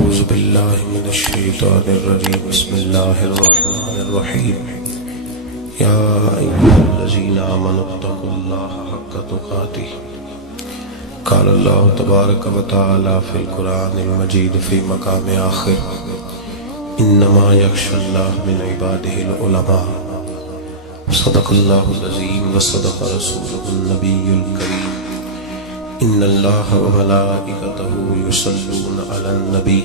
أعوذ بالله من الشيطان الرجيم بسم الله الرحمن الرحيم يا أيها الذين آمنوا اتقوا الله حق تقاته قال الله تبارك وتعالى في القرآن المجيد في مقام آخر إنما يخشى الله من عباده العلماء صدق الله العظيم وصدق رسوله النبي الكريم إن الله وملائكته يصلون على النبي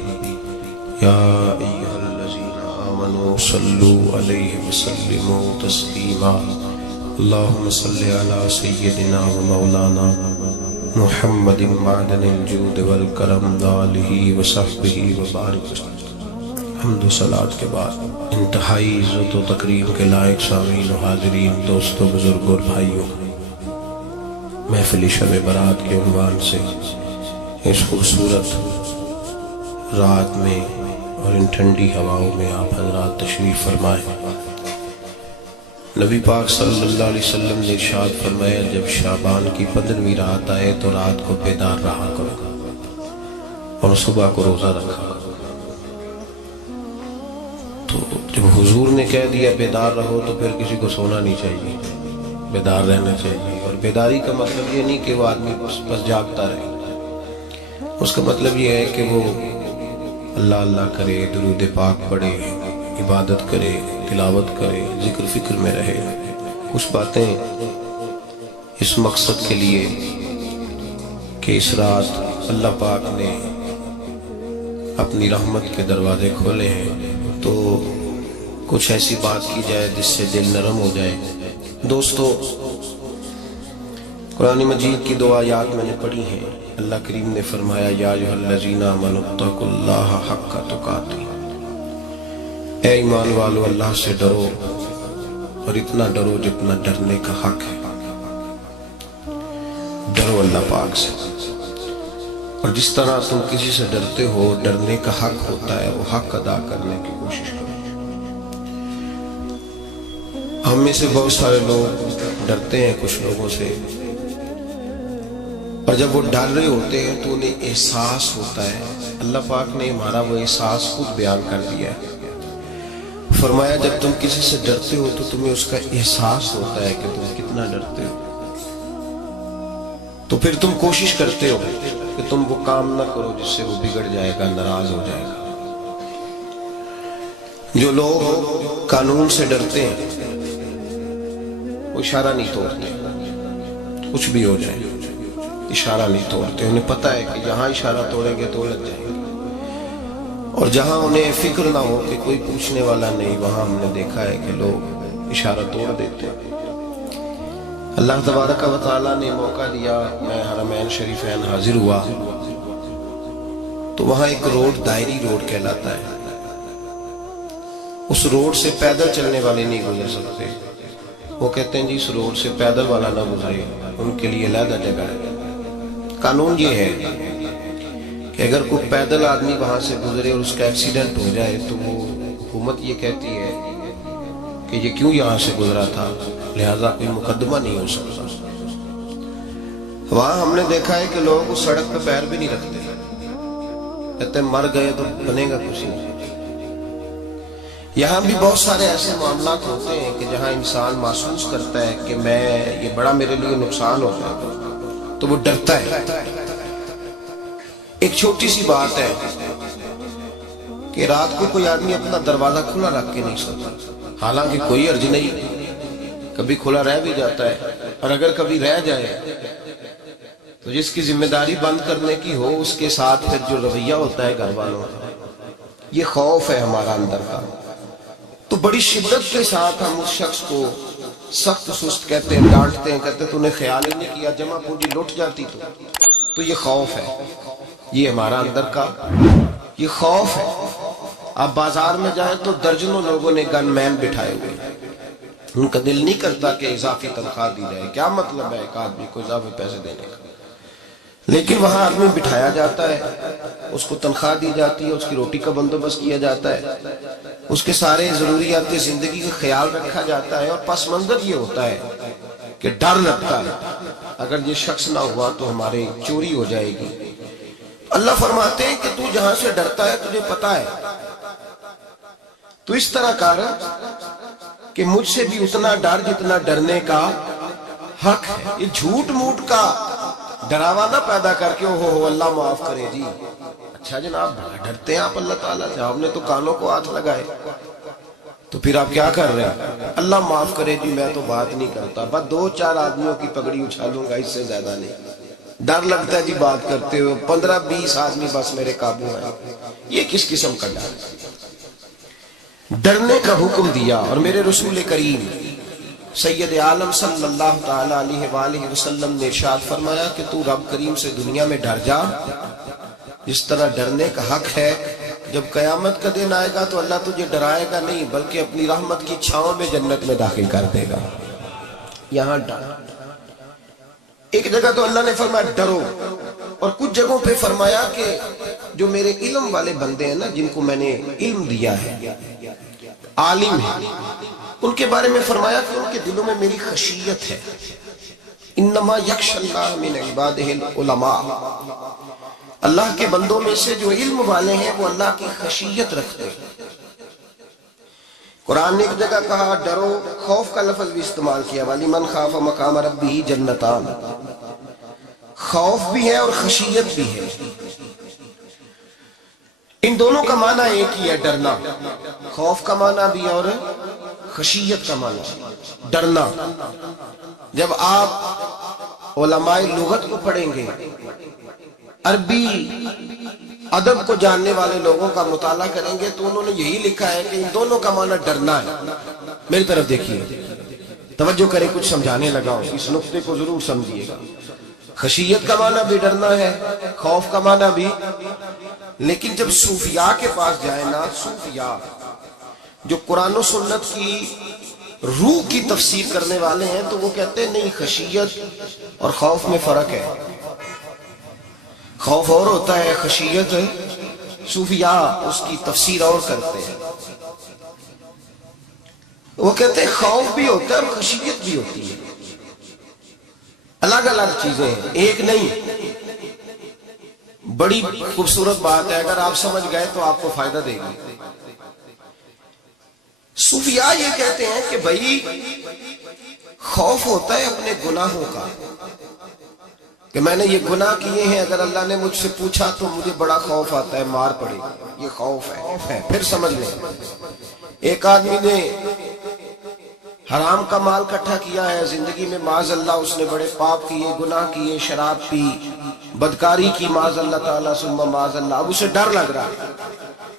يا أيها الذين آمنوا صلوا عليه وسلموا تسليما اللهم صل على سيدنا ومولانا محمد معدن الجود والکرم وآلہ وصحبہ وبارک وسلم۔ حمد و صلاۃ کے بعد انتہائی عزت و تکریم کے لائق سامعین و حاضرین، دوستوں، بزرگوں اور بھائیوں، محفل شب برات کے عنوان سے اس خوبصورت رات میں اور ان ٹھنڈی ہواؤں میں آپ حضرات تشریف فرمائیں۔ نبی پاک صلی اللہ علیہ وسلم نے ارشاد فرمایا، جب شعبان کی 15ویں رات آئے تو رات کو بیدار رہا کرو اور صبح کو روزہ رکھا کرو۔ تو جب حضور نے کہہ دیا بیدار رہو تو پھر کسی کو سونا نہیں چاہیے، بیدار رہنا چاہیے۔ اور بیداری کا مطلب یہ نہیں کہ وہ آدمی بس جاگتا رہے، اس کا مطلب یہ ہے کہ وہ اللہ اللہ کرے، درود پاک پڑھے، عبادت کرے، تلاوت کرے، ذکر فکر میں رہے۔ کچھ باتیں اس مقصد کے لیے کہ اس رات اللہ پاک نے اپنی رحمت کے دروازے کھولے ہیں، تو کچھ ایسی بات کی جائے جس سے دل نرم ہو جائے۔ دوستو، قرآن مجید کی دو آیات میں نے پڑھی ہیں۔ اللہ کریم نے فرمایا، یا ایھا الذین آمنوا اتقوا اللہ حق تقاتہ، اے ایمان والو اللہ سے ڈرو، اور اتنا ڈرو جتنا ڈرنے کا حق ہے۔ ڈرو اللہ پاک سے، اور جس طرح تم کسی سے ڈرتے ہو، ڈرنے کا حق ہوتا ہے، وہ حق ادا کرنے کی کوشش کرو۔ ہم میں سے بہت سارے لوگ ڈرتے ہیں کچھ لوگوں سے، اور جب وہ ڈر رہے ہوتے ہیں تو انہیں احساس ہوتا ہے۔ اللہ پاک نے ہمارا وہ احساس خود بیان کر دیا ہے۔ فرمایا، جب تم کسی سے ڈرتے ہو تو تمہیں اس کا احساس ہوتا ہے کہ تم کتنا ڈرتے ہو، تو پھر تم کوشش کرتے ہو کہ تم وہ کام نہ کرو جس سے وہ بگڑ جائے گا، ناراض ہو جائے گا۔ جو لوگ قانون سے ڈرتے ہیں وہ اشارہ نہیں توڑتے، کچھ بھی ہو جائے اشارہ نہیں توڑتے۔ انہیں پتہ ہے کہ جہاں اشارہ توڑیں گے تو لگ جائیں گے، اور جہاں انہیں فکر نہ ہو کہ کوئی پوچھنے والا نہیں، وہاں ہم نے دیکھا ہے کہ لوگ اشارہ توڑ دیتے ہیں۔ اللہ تبارک و تعالیٰ نے موقع دیا، میں حرمین شریفین حاضر ہوا تو وہاں ایک روڈ دائری روڈ کہلاتا ہے۔ اس روڈ سے پیدل چلنے والے نہیں گزر سکتے۔ وہ کہتے ہیں جی اس روڈ سے پیدل والا نہ گزرے، ان کے لیے علیحدہ جگہ ہے۔ قانون یہ ہے کہ اگر کوئی پیدل آدمی وہاں سے گزرے اور اس کا ایکسیڈنٹ ہو جائے تو وہ حکومت یہ کہتی ہے کہ یہ کیوں یہاں سے گزرا تھا، لہذا کوئی مقدمہ نہیں ہو سکتا۔ وہاں ہم نے دیکھا ہے کہ لوگ اس سڑک پہ پیر بھی نہیں رکھتے، کہتے ہیں مر گئے تو بنے گا کچھ نہیں۔ یہاں بھی بہت سارے ایسے معاملات ہوتے ہیں کہ جہاں انسان محسوس کرتا ہے کہ یہ بڑا میرے لیے نقصان ہوتا ہے تو وہ ڈرتا ہے۔ ایک چھوٹی سی بات ہے کہ رات کو کوئی آدمی اپنا دروازہ کھلا رکھ کے نہیں سوتا، حالانکہ کوئی عرض نہیں، کبھی کھلا رہ بھی جاتا ہے، اور اگر کبھی رہ جائے تو جس کی ذمہ داری بند کرنے کی ہو اس کے ساتھ پھر جو رویہ ہوتا ہے گھر والوں کا، یہ خوف ہے ہمارا اندر کا، تو بڑی شدت کے ساتھ ہم اس شخص کو سخت سست کہتے ہیں، ڈانٹتے ہیں، کہتے ہیں تو نے خیال ہی نہیں کیا، جمع پونجی لٹ جاتی تو یہ خوف ہے، یہ ہمارا اندر کا یہ خوف ہے۔ آپ بازار میں جائیں تو درجنوں لوگوں نے گن مین بٹھائے ہوئے، ان کا دل نہیں کرتا کہ اضافی تنخواہ دی جائے، کیا مطلب ہے ایک آدمی کو اضافی پیسے دینے کا، لیکن وہاں آدمی بٹھایا جاتا ہے، اس کو تنخواہ دی جاتی ہے، اس کی روٹی کا بندوبست کیا جاتا ہے، اس کے سارے ضروریات زندگی کا خیال رکھا جاتا ہے، اور پس منظر یہ ہوتا ہے کہ ڈر لگتا ہے اگر یہ شخص نہ ہوا تو ہمارے چوری ہو جائے گی، اللہ فرماتے ہیں کہ تو جہاں سے ڈرتا ہے تجھے پتا ہے، تو اس طرح کر کہ مجھ سے بھی اتنا ڈر جتنا ڈرنے کا حق ہے۔ یہ جھوٹ موٹ کا ڈراوا نہ پیدا کر کے اوہ اللہ معاف کرے جی، اچھا جناب بڑا ڈرتے ہیں آپ اللہ تعالیٰ سے، آپ نے تو کانوں کو ہاتھ لگائے، تو پھر آپ کیا کر رہے ہیں؟ اللہ معاف کرے جی میں تو بات نہیں کرتا، بس 2-4 آدمیوں کی پگڑی اچھالوں گا، اس سے زیادہ نہیں۔ ڈر لگتا ہے جی بات کرتے ہوئے، 15-20 آدمی بس میرے قابو ہیں۔ یہ کس قسم کا ڈر؟ ڈرنے کا حکم دیا، اور میرے رسول کریم سید عالم صلی اللہ تعالی علیہ وآلہ وسلم نے ارشاد فرمایا کہ تو رب کریم سے دنیا میں ڈر جا جس طرح ڈرنے کا حق ہے۔ جب قیامت کا دن آئے گا تو اللہ تجھے ڈرائے گا نہیں، بلکہ اپنی رحمت کی چھاؤں میں جنت میں داخل کر دے گا۔ یہاں ڈر، ایک جگہ تو اللہ نے فرمایا ڈرو، اور کچھ جگہوں پہ فرمایا کہ جو میرے علم والے بندے ہیں نا، جن کو میں نے علم دیا ہے، عالم ہے، ان کے بارے میں فرمایا کہ ان کے دلوں میں میری خشیت ہے۔ انما یخشی اللہ من عبادہ العلماء، اللہ کے بندوں میں سے جو علم والے ہیں وہ اللہ کی خشیت رکھتے ہیں۔ قرآن نے ایک جگہ کہا ڈرو، خوف کا لفظ بھی استعمال کیا، وَلِمَنْ خَافَ مَقَامَ رَبِّهِ جَنَّتَانِ، خوف بھی ہے اور خشیت بھی ہے۔ ان دونوں کا معنی ایک ہی ہے، ڈرنا، خوف کا معنی بھی اور خشیت کا معنی ڈرنا۔ جب آپ علماء لغت کو پڑھیں گے، عربی ادب کو جاننے والے لوگوں کا مطالعہ کریں گے، تو انہوں نے یہی لکھا ہے کہ ان دونوں کا معنی ڈرنا ہے۔ میری طرف دیکھیے، توجہ کریں، کچھ سمجھانے لگا ہوں، اس نقطے کو ضرور سمجھیے گا۔ خشیت کا معنی بھی ڈرنا ہے، خوف کا معنی بھی، لیکن جب صوفیاء کے پاس جائیں نا، صوفیاء جو قرآن و سنت کی روح کی تفسیر کرنے والے ہیں، تو وہ کہتے ہیں نہیں، خشیت اور خوف میں فرق ہے، خوف اور ہوتا ہے، خشیت صوفیاء اس کی تفسیر اور کرتے ہیں۔ وہ کہتے ہیں خوف بھی ہوتا ہے اور خشیت بھی ہوتی ہے، الگ الگ چیزیں ہیں، ایک نہیں۔ بڑی خوبصورت بات ہے، اگر آپ سمجھ گئے تو آپ کو فائدہ دے گی۔ صوفیاء یہ کہتے ہیں کہ بھائی خوف ہوتا ہے اپنے گناہوں کا، کہ میں نے یہ گناہ کیے ہیں، اگر اللہ نے مجھ سے پوچھا تو مجھے بڑا خوف آتا ہے مار پڑے، یہ خوف ہے۔ پھر سمجھ لیں، ایک آدمی نے حرام کا مال کٹھا کیا ہے زندگی میں، معاذ اللہ اس نے بڑے پاپ کیے، گناہ کیے، شراب پی، بدکاری کی، معاذ اللہ تعالیٰ ثم معاذ اللہ۔ اب اسے ڈر لگ رہا ہے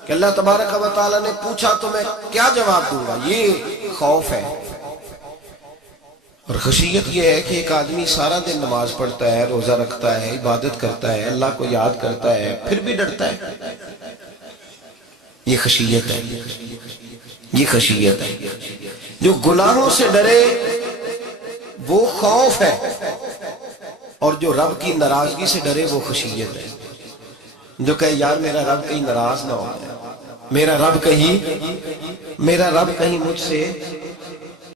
کہ اللہ تبارک و تعالیٰ نے پوچھا تو میں کیا جواب دوں گا، یہ خوف ہے۔ اور خشیت یہ ہے کہ ایک آدمی سارا دن نماز پڑھتا ہے، روزہ رکھتا ہے، عبادت کرتا ہے، اللہ کو یاد کرتا ہے، پھر بھی ڈرتا ہے، یہ خشیت ہے، یہ خشیت ہے۔ جو گناہوں سے ڈرے وہ خوف ہے، اور جو رب کی ناراضگی سے ڈرے وہ خشیت ہے۔ جو کہے یار میرا رب کہیں ناراض نہ ہو جائے، میرا رب کہیں مجھ سے